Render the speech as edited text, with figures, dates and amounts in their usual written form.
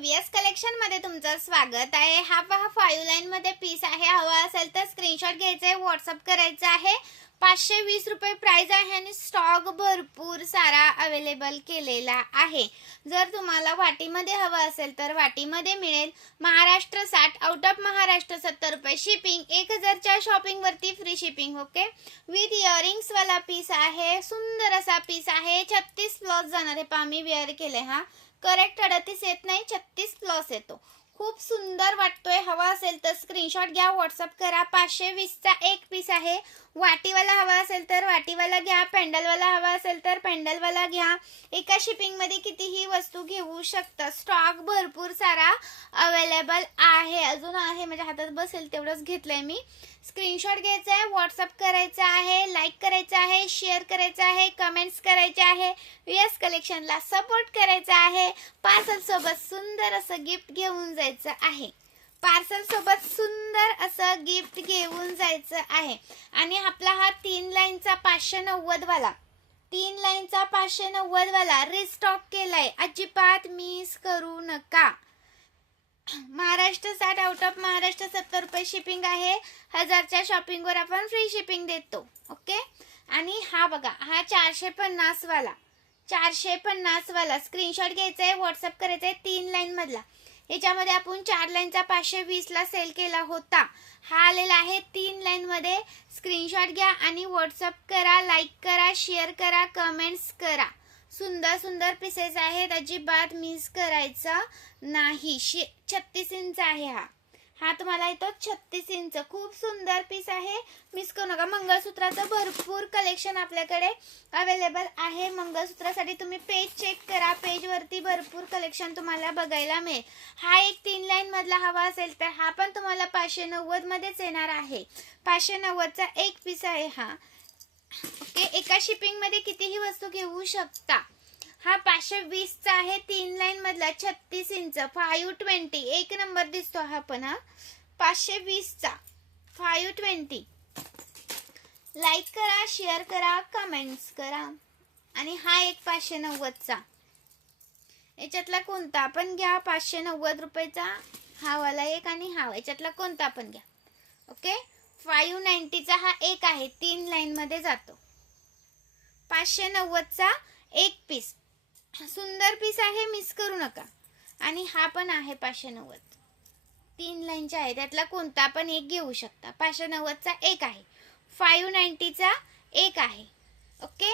VS collection मध्ये तुमचं स्वागत आहे। हा पहा 5 लाईन मध्ये पीस आहे। हवा असेल तर स्क्रीनशॉट घ्यायचा आहे, व्हॉट्सअप करायचा आहे। 520 रुपये प्राइस आहे आणि स्टॉक भरपूर सारा अवेलेबल केलेला आहे। जर तुम्हाला वाटीमध्ये हवा असेल तर वाटीमध्ये मिळेल। महाराष्ट्र 60, आउट ऑफ महाराष्ट्र 70 रुपये शिपिंग। 1000च्या शॉपिंग वरती free shipping. Okay, with earrings वाला पीस आहे। सुंदर असा पीस आहे। 36 प्लस जाणार आहे। पहा मी वेअर केले, हा करेक्ट 38 येत नाही, 36 प्लस येतो। खूप सुंदर वाटतोय। हवा असेल तर स्क्रीनशॉट घ्या, व्हॉट्सअप करा। 520 चा एक पीस आहे। वाटीवाला हवा असेल तर वाटीवाला घ्या, पेंडलवाला हवा असेल तर पेंडलवाला घ्या। एका शिपिंग मध्ये कितीही वस्तू घेऊ शकता। स्टॉक भरपूर सारा अवेलेबल आहे, अजून आहे, माझ्या हातात बसेल तेवढंच घेतलंय मी। स्क्रीनशॉट घ्यायचा आहे, व्हॉट्सअप करायचा आहे, लाईक करायचा आहे, शेअर करायचा आहे, कमेंट्स करायचे आहे, व्हीएस कलेक्शनला सपोर्ट करायचा आहे। पार्सल सोबत सुंदर असं गिफ्ट घेऊन जायचं आहे। पार्सल सोबत सुंदर असं गिफ्ट घेऊन जायचं आहे। आणि आपला हा 3 लाईनचा 590 वाला 3 लाईनचा 590 वाला रिस्टॉक केलाय। अजिबात मिस करू नका। महाराष्ट्र 60, आउट ऑफ महाराष्ट्र 70 रुपये शिपिंग आहे। 1000च्या शॉपिंग वर आपण फ्री शिपिंग देतो। ओके, आणि हा बघा, हा 450 वाला 450 वाला स्क्रीनशॉट घ्यायचा आहे, व्हॉट्सअप करायचा आहे। 3 लाईन मधला, याच्यामध्ये आपण 4 लाईनचा 520 ला सेल केला होता। हा आलेला आहे 3 लाईन मध्ये। स्क्रीनशॉट घ्या आणि व्हॉट्सअप करा, लाईक करा, शेअर करा, कमेंट्स करा। सुंदर सुंदर पीसेस आहेत, अजिबात मिस करायचा नाही। 36 इंच आहे हा तुम्हाला येतो 36 इंच। खूप सुंदर पीस आहे, मिस करू नका। मंगळसूत्राचं भरपूर कलेक्शन आपल्याकडे अवेलेबल आहे। मंगळसूत्रासाठी तुम्ही पेज चेक करा, पेज वरती भरपूर कलेक्शन तुम्हाला बघायला मिळेल। हा एक 3 लाईन मधला हवा असेल तर हा पण तुम्हाला 590 मध्येच येणार आहे। 590 चा एक पीस आहे हा। ओके, एका शिपिंग मध्ये कितीही वस्तू घेऊ शकता। हा 520 चा आहे, 3 लाईन मधला 36 इंच 520। एक नंबर दिसतो हा पण। हा 520 चा 520। लाईक करा, शेअर करा, कमेंट्स करा। आणि हा एक 590 चा, याच्यातला कोणता पण घ्या। 590 रुपयाचा हा वाला एक आणि हा, याच्यातला कोणता पण घ्या। ओके, 590 चा हा एक आहे, 3 लाईन मध्ये जातो। 590 चा एक पीस, सुंदर पीस आहे, मिस करू नका। आणि हा पण आहे 590, 3 लाईनचा आहे, त्यातला कोणता पण एक घेऊ शकता। 590 चा एक आहे, 590 चा एक आहे। ओके।